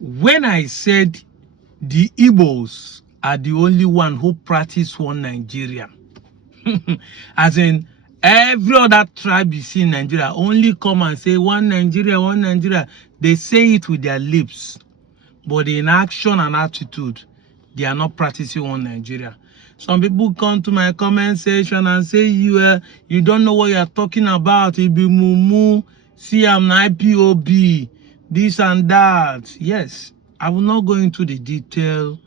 When I said the Igbos are the only one who practice one Nigeria, as in every other tribe you see in Nigeria only come and say one Nigeria, one Nigeria. They say it with their lips, but in action and attitude, they are not practicing one Nigeria. Some people come to my comment section and say you don't know what you are talking about. It be mumu, see I'm an IPOB, this and that. Yes, I will not go into the detail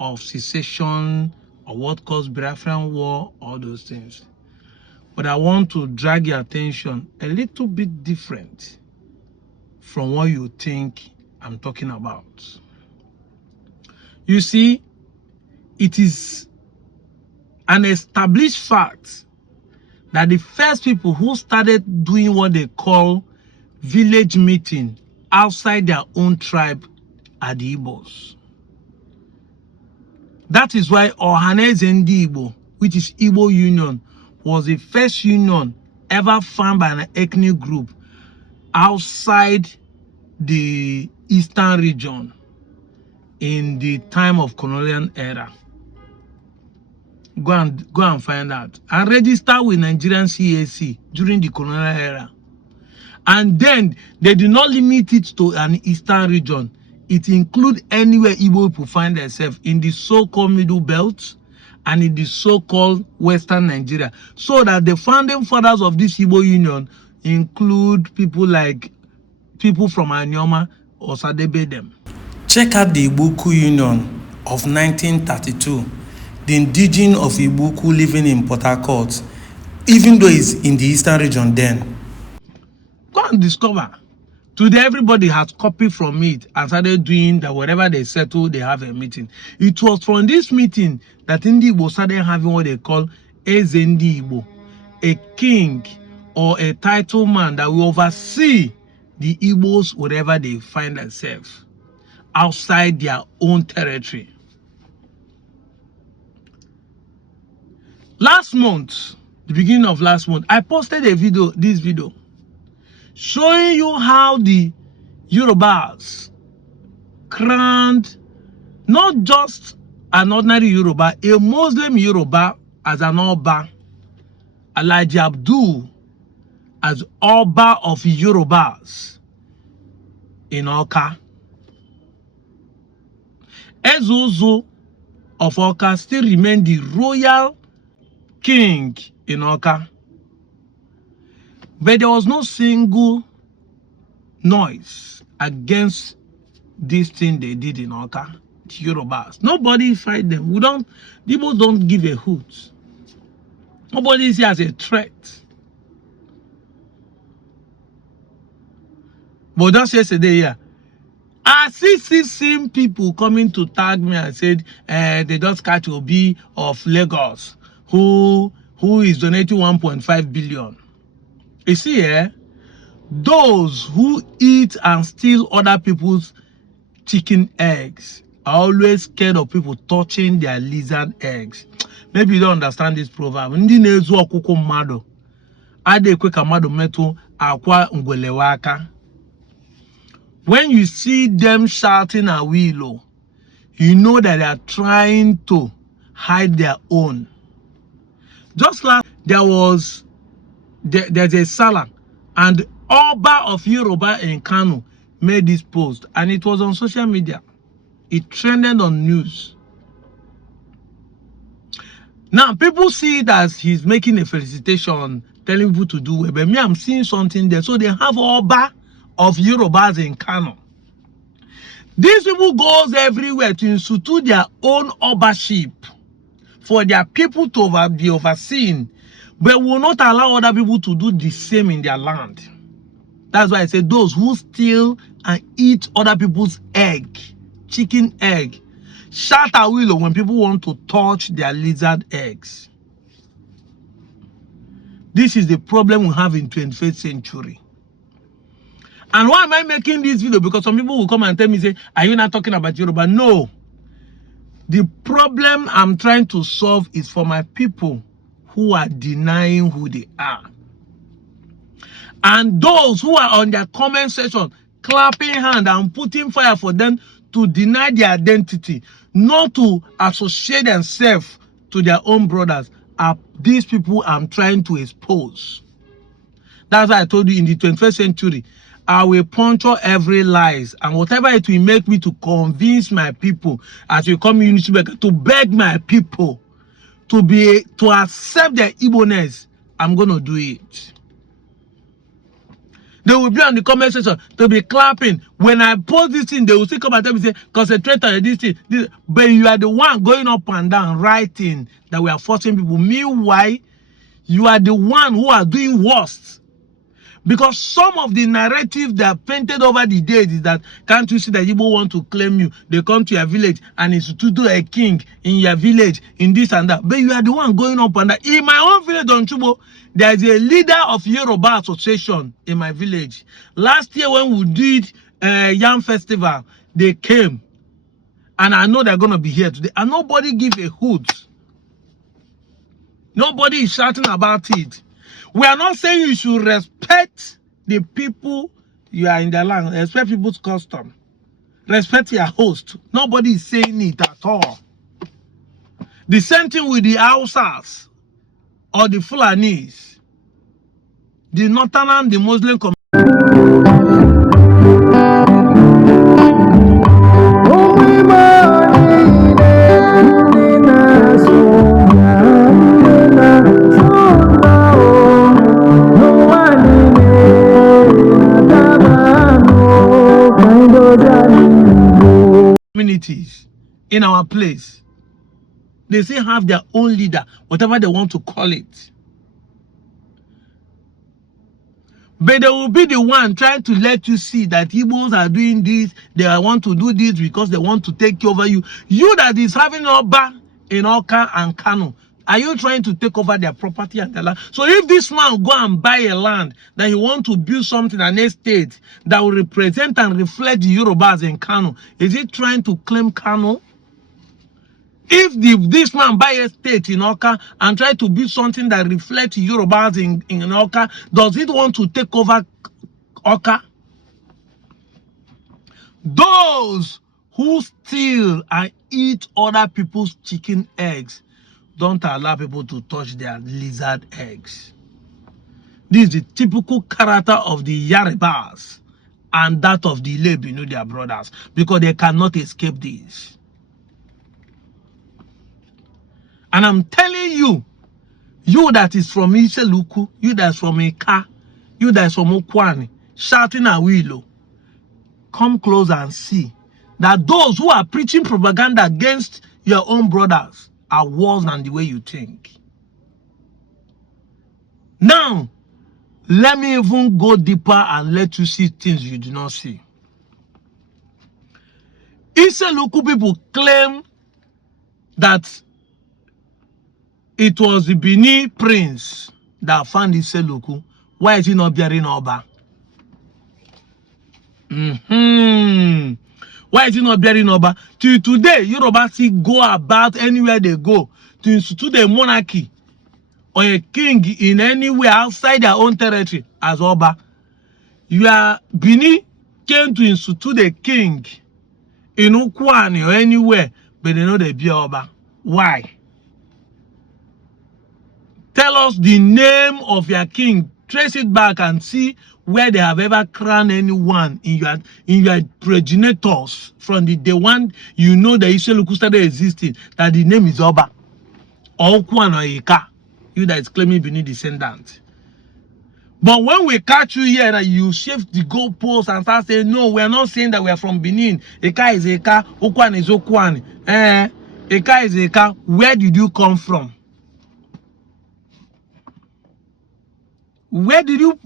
of secession or what caused Biafran war, all those things. But I want to drag your attention a little bit different from what you think I'm talking about. You see, it is an established fact that the first people who started doing what they call village meeting outside their own tribe are the Igbos. That is why Ohaneze Ndi Igbo, which is Igbo Union, was the first union ever formed by an ethnic group outside the eastern region in the time of colonial era. Go and find out and register with Nigerian CAC during the colonial era. And then they do not limit it to an eastern region. It includes anywhere Igbo people find themselves in the so-called Middle Belt and in the so-called Western Nigeria. So that the founding fathers of this Igbo Union include people like people from Anyoma or Sadebedem. Check out the Igbo Union of 1932. The indigenous of Igbo living in Port Harcourt, even though it's in the eastern region then. Go and discover. Today, everybody has copied from it and started doing that. Wherever they settle, they have a meeting. It was from this meeting that Ndi Igbo started having what they call Eze Ndi Igbo, a king or a title man that will oversee the Igbos wherever they find themselves outside their own territory. Last month, the beginning of last month, I posted this video, showing you how the Yorubas crowned not just an ordinary Yoruba, a Muslim Yoruba as an Oba, Alhaji Abdul as Oba of Yorubas in Oka. Ezozo of Oka still remain the royal king in Oka. But there was no single noise against this thing they did in Oka, the Yorubas. Nobody fight them. People don't give a hoot. Nobody sees as a threat. But just yesterday, yeah, I see people coming to tag me and said they just catch Obi of Lagos who is donating 1.5 billion. You see, those who eat and steal other people's chicken eggs are always scared of people touching their lizard eggs. Maybe you don't understand this proverb. Ndị na-ezu ọkụkọ mmadụ adekwe ka mmadụ metụ akwa ngwelewaka. When you see them shouting a willow, you know that they are trying to hide their own. Just like there's a Salah, and Oba of Yoruba in Kano made this post, and it was on social media. It trended on news. Now people see it as he's making a felicitation, telling people to do well. But me, I'm seeing something there. So they have Oba of Yorubas in Kano. These people goes everywhere to institute their own Obaship for their people to be overseen, but will not allow other people to do the same in their land. That's why I say those who steal and eat other people's egg, chicken egg, shout a willow when people want to touch their lizard eggs. This is the problem we have in 21st century. And why am I making this video? Because some people will come and tell me, say, are you not talking about Yoruba? No. The problem I'm trying to solve is for my people who are denying who they are. And those who are on their comment section clapping hand and putting fire for them to deny their identity, not to associate themselves to their own brothers, are these people I'm trying to expose. That's why I told you in the 21st century, I will puncture every lies, and whatever it will make me to convince my people as you come in to beg my people to accept their Igbo-ness, I'm going to do it. They will be on the comment section to be clapping. When I post this thing, they will still come and tell me, say, concentrate on this thing. But you are the one going up and down, writing that we are forcing people. Meanwhile, you are the one who are doing worst. Because some of the narrative that painted over the days is that, can't you see that Igbo want to claim you? They come to your village and institute a king in your village, in this and that. But you are the one going up and down. In my own village, on Chubo, there is a leader of Yoruba association in my village. Last year when we did Yam Festival, they came. And I know they're going to be here today. And nobody give a hoot. Nobody is shouting about it. We are not saying you should respect the people you are in the land. Respect people's custom. Respect your host. Nobody is saying it at all. The same thing with the Hausas or the Fulanis. The Northern and the Muslim community. Communities in our place, they still have their own leader, whatever they want to call it. But they will be the one trying to let you see that Igbos are doing this, they want to do this because they want to take over you. You that is having Oba in Oka and Kano, are you trying to take over their property and their land? So if this man go and buy a land that he want to build something, an estate that will represent and reflect the Yorubas in Kano, is he trying to claim Kano? If this man buy a estate in Oka and try to build something that reflects Yorubas in Oka, does it want to take over Oka? Those who steal and eat other people's chicken eggs don't allow people to touch their lizard eggs. This is the typical character of the Yaribas and that of the Ilebinu, their brothers, because they cannot escape this. And I'm telling you, you that is from Iseluku, you that is from Eka, you that is from Okwani, shouting Awilo, come close and see that those who are preaching propaganda against your own brothers are worse than the way you think. Now, let me even go deeper and let you see things you do not see. Iseluku people claim that it was the Bini prince that found Iseluku. Why is he not bearing Oba? Why is he not bearing Oba? Till today, Yoruba still go about anywhere they go to institute a monarchy or a king in anywhere outside their own territory as Oba. Your Bini came to institute a king in Ukwani or anywhere, but they know they be Oba. Why? Tell us the name of your king. Trace it back and see where they have ever crowned anyone in your progenitors from the day one you know the Iseluku started existing, that the name is Oba or Okwan or Eka, you that is claiming Benin descendant. But when we catch you here and you shift the goalposts and start saying, no, we are not saying that we are from Benin. Eka is Eka, Okwan is Okwan. Eka is Eka. Where did you come from? Where did you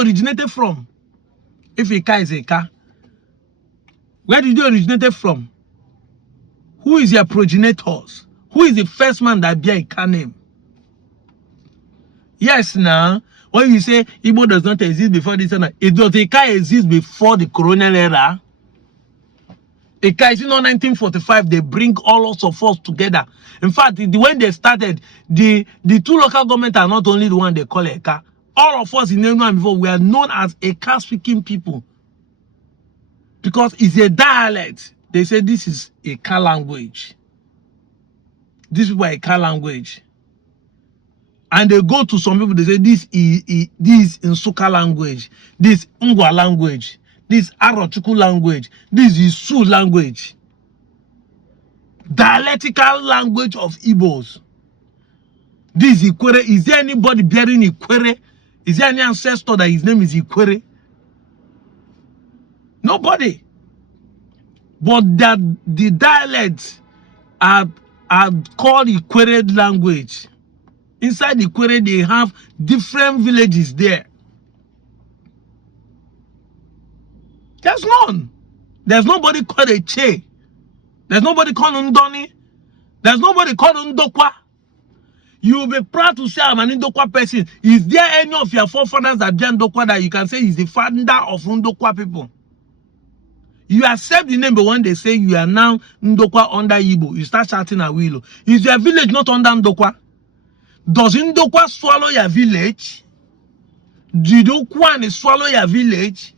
originate from? If Eka is Eka, where did you originate from? Who is your progenitors? Who is the first man that bear Eka name? Yes, now when you say Igbo does not exist before this, it does Eka exist before the colonial era? Eka is in 1945, they bring all of us together. In fact, when they started, the two local governments are not only the one they call Eka. all of us in England before, we are known as a car-speaking people. Because it's a dialect. They say this is a car language. These people are a car language. And they go to some people, they say this is Nsuka language, this Ngwa language, this Arochukwu language, this is Su language. Dialectical language of Igbos. This is Ikwere. Is there anybody bearing Ikwere? Is there any ancestor that his name is Ikwere? Nobody. But that the dialects are called Ikwere language. Inside Ikwere, they have different villages there. There's none. There's nobody called a Che. There's nobody called Ndoni. There's nobody called Ndokwa. You will be proud to say I'm an Ndokwa person. Is there any of your forefathers that bear Ndokwa that you can say is the founder of Ndokwa people? You accept the name, but when they say you are now Ndokwa under Igbo, you start shouting at Willow. Is your village not under Ndokwa? Does Ndokwa swallow your village? Did Okwane swallow your village?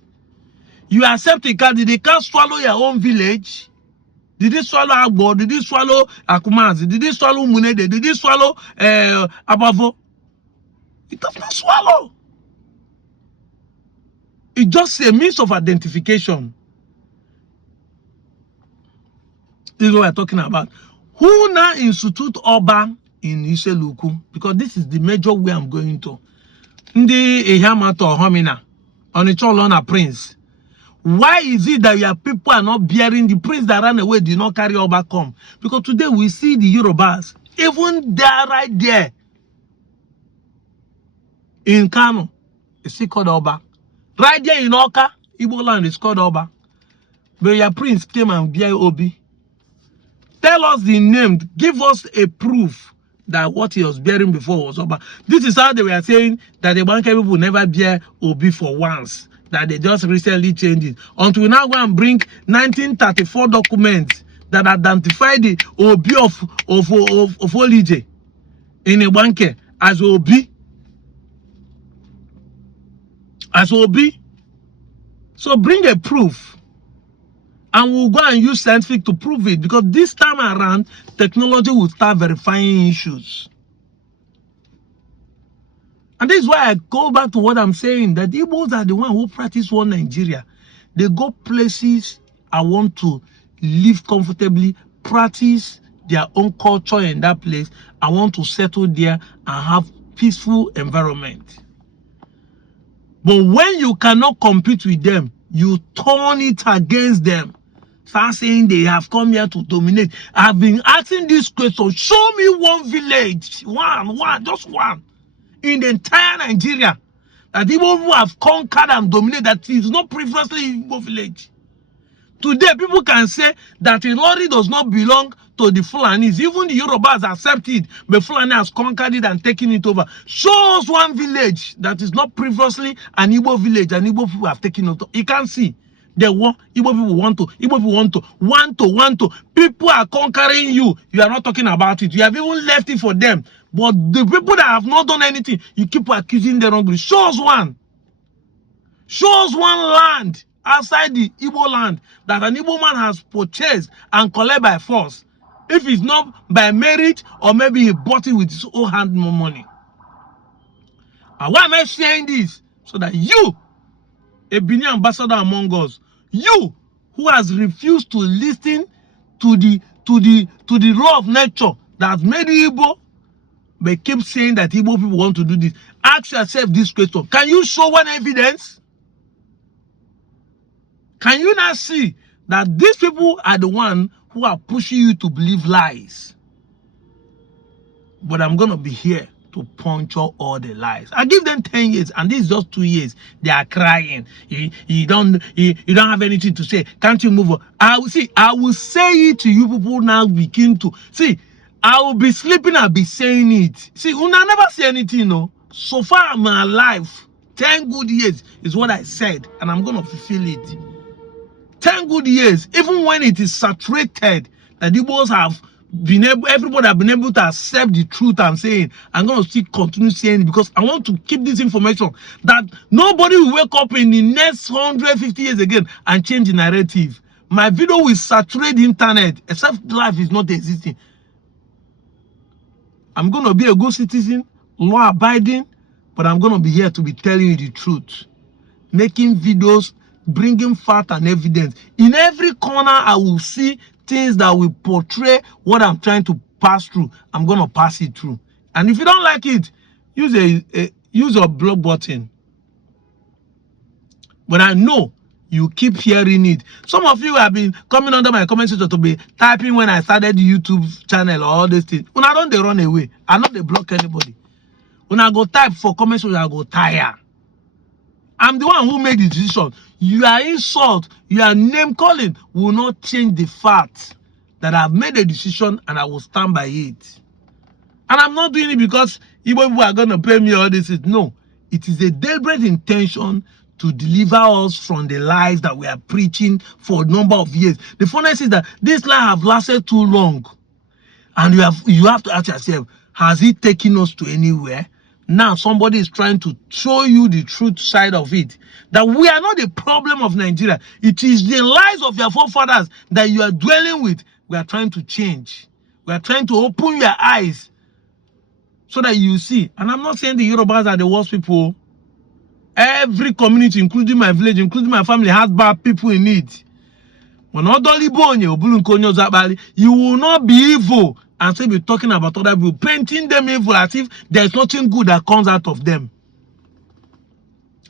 You accept a car, did they can't swallow your own village? Did they swallow Agbo? Did they swallow Akumazi? Did they swallow Munede? Did they swallow Abavo? It does not swallow. It's just a means of identification. This is what we're talking about. Who now institute Oba in Iseluku? Because this is the major way I'm going to. Ndi Ehamato Homina on a Cholona Prince. Why is it that your people are not bearing the prince that ran away did not carry Oba come? Because today we see the Yorubas, even there right there in Kano, it's still called Oba. Right there in Oka, Igbo land is called Oba. But your prince came and bear Obi. Tell us the name, give us a proof that what he was bearing before was Oba. This is how they were saying that the Banker people never bear Obi for once. That they just recently changed it. Until we now go and bring 1934 documents that identify the Obi of Olije in a banker as Obi. As Obi. So bring a proof. And we'll go and use scientific to prove it. Because this time around, technology will start verifying issues. And this is why I go back to what I'm saying, that the Igbos are the one who practice one Nigeria. They go places I want to live comfortably, practice their own culture in that place. I want to settle there and have peaceful environment. But when you cannot compete with them, you turn it against them. Start saying they have come here to dominate. I've been asking this question. Show me one village. One, just one. In the entire Nigeria, that Igbo who have conquered and dominated, that is not previously Igbo village. Today, people can say that Ilori does not belong to the Fulanis. Even the Yorubas accept it, but Fulani has conquered it and taken it over. Show us one village that is not previously an Igbo village, and Igbo people have taken it over. You can't see. They want, Igbo people want to, Igbo people want to. People are conquering you. You are not talking about it. You have even left it for them. But the people that have not done anything, you keep accusing them wrongly. Show us one. Show us one land outside the Igbo land that an Igbo man has purchased and collected by force. If it's not by merit, or maybe he bought it with his own hand money. And why am I saying this? So that you, a Benin ambassador among us, you who has refused to listen to the law of nature that has made you Igbo, but keep saying that Igbo people want to do this. Ask yourself this question. Can you show one evidence? Can you not see that these people are the one who are pushing you to believe lies? But I'm going to be here to puncture all the lies. I give them 10 years, and this is just 2 years. They are crying. You don't have anything to say. Can't you move on? I will say it to you people now. Begin to see. I will be sleeping, I'll be saying it. See, I never say anything, no. So far, I'm alive. 10 good years is what I said, and I'm going to fulfill it. 10 good years, even when it is saturated, that the Igbos have everybody have been able to accept the truth I'm saying. I'm going to still continue saying it because I want to keep this information that nobody will wake up in the next 150 years again and change the narrative. My video will saturate the internet except life is not existing. I'm going to be a good citizen, law abiding, but I'm going to be here to be telling you the truth. Making videos, bringing fact and evidence. In every corner, I will see things that will portray what I'm trying to pass through. I'm going to pass it through. And if you don't like it, use a block button. But I know you keep hearing it. Some of you have been coming under my comment section to be typing when I started the YouTube channel or all these things. When I don't, they run away. I know they block anybody. When I go type for comment section, I go tire. I'm the one who made the decision. Your insult, your name calling will not change the fact that I've made a decision and I will stand by it. And I'm not doing it because Igbo people are going to pay me all this. No, it is a deliberate intention to deliver us from the lies that we are preaching for a number of years. The funniest is that this lie have lasted too long. And you have to ask yourself, has it taken us to anywhere? Now somebody is trying to show you the truth side of it. That we are not the problem of Nigeria. It is the lies of your forefathers that you are dwelling with. We are trying to change. We are trying to open your eyes so that you see. And I'm not saying the Yorubas are the worst people. Every community, including my village, including my family, has bad people in it. You will not be evil and still be talking about other people, painting them evil as if there's nothing good that comes out of them.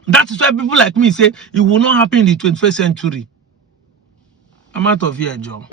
That is why people like me say it will not happen in the 21st century. I'm out of here, Joe.